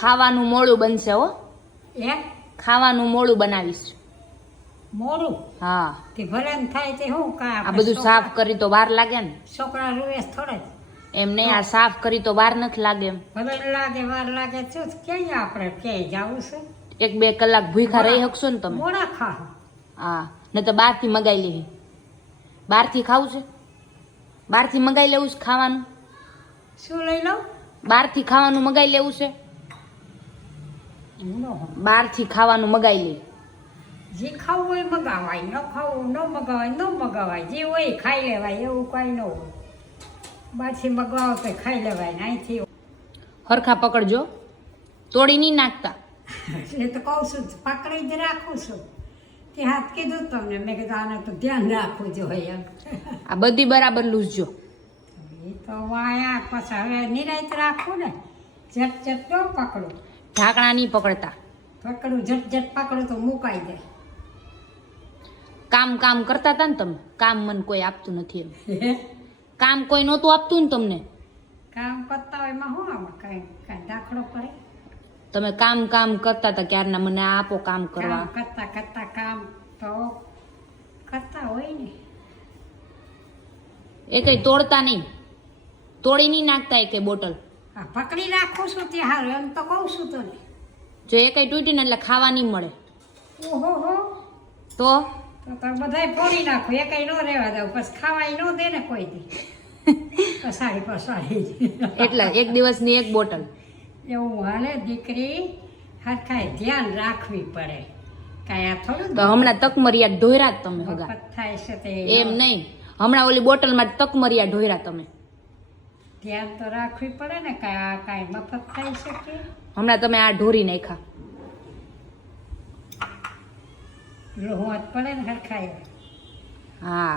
ખાવાનું મોડું બનશે હો. એ ખાવાનું મોડું બનાવીશ. મોડું? હા. તે ભલન થાય તે હું કા આ બધું સાફ કરી તો વાર લાગે ને. છોકરા રૂવે થોડે એમ નહીં આ સાફ કરી તો વાર નથી લાગે એમ. ભલન લાગે વાર લાગે શું ક્યાંય આપણે ક્યાંય જવું છે? એક બે કલાક ભૂખા રહી શકશો ને તમે. મોડા ખા હા ને તો બહારથી મગાવી લેવી. બહારથી ખાવું છે? બહારથી મગાવી લેવું છે ખાવાનું? શું લઈ લઉં બહારથી ખાવાનું મગાવી લેવું છે. બહારથી ખાવાનું મગાઈ લે. જે ખાવું હોય મગાવાય ન ખાવું ન મગાવાય ન મગાવાય. જે હોય ખાઈ લેવાય એવું કાંઈ ન હોય. બાછી મગાવો તો ખાઈ લેવાય ને અહીંથી. હરખા પકડજો. તોડી નહીં નાખતા. એ તો કહું છું પકડી જ રાખું છું. તે હાથ કીધું તમને મેં કીધું આને તો ધ્યાન રાખવું જોઈએ એમ. આ બધી બરાબર લૂસજો એ તો વાયા પછી હવે નિરાયત રાખું ને. ઝટ ઝટ ન પકડું. ઢાંકણા નહીં પકડતા. પકડું ઝટ ઝટ પકડું તો મુકાઈ જાય. કામ કામ કરતા હતા ને તમે. કામ મને કોઈ આપતું નથી એમ. કામ કોઈ નહોતું આપતું ને તમને? કામ કરતા હોય એમાં શું આમાં? કાંઈ કાંઈ દાખલો પડે? તમે કામ કામ કરતા હતા ક્યારના મને આપો કામ કરવા. કરતા કરતા કામ તો કરતા હોય ને. એ કઈ તોડતા નહીં. તોડી નહીં નાખતા એ કઈ બોટલ. પકડી રાખું છું તે હારું એમ તો કહું છું તને. જો એ કઈ તૂટી ને એટલે ખાવા નહીં મળે. ઓહો હો. તો? તો તો બધાય ફોડી નાખો એ કઈ ન રહેવા દઉં. પછી ખાવાય ન દે ને કોઈ દી. પસાડી પસાડી એટલે એક દિવસની એક બોટલ. એવું હાલે દીકરી હરખાય ધ્યાન રાખવી પડે. કાંઈ આ થોડું તો હમણાં તકમરિયા ઢોયરા તમે હગા. થાય છે તે. એમ નહીં. હમણાં ઓલી બોટલમાં તકમરિયા ઢોયરા તમે. ધ્યાન તો રાખવી પડે ને કાંઈ આ કાંઈ મફત થઈ શકે? હમણાં તમે આ ઢોરી નાખા લોહવત પડે ને હરખાય. હા.